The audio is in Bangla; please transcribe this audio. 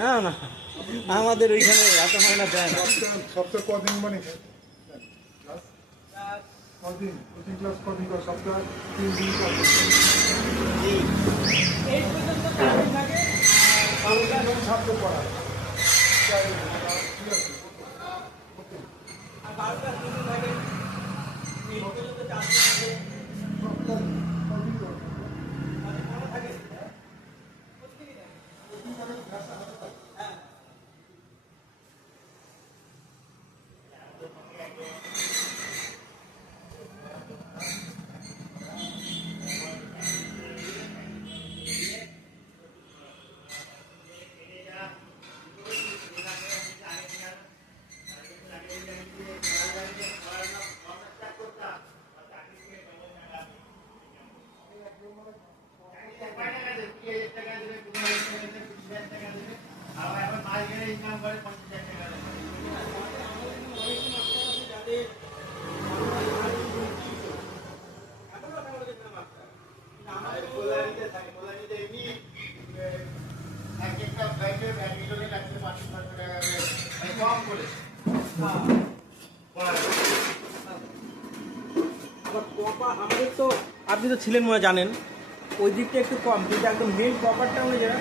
না না, আমাদের ওইখানে এত মাইনা দেয় না। সপ্তাহে কদিন মানে কদিন কোচিং ক্লাস কদিন করে? সপ্তাহে 3 দিন ক্লাস। এই পর্যন্ত টাইম লাগে আর ছাত্র পড়ায় আর 12টা দিন লাগে। এই পর্যন্ত 4 দিন লাগে। থাকে আমাদের তো, আপনি তো ছিলেন মনে জানেন, ওই দিকটা একটু কম, কিন্তু একদম মেন প্রপার টাউনে যারা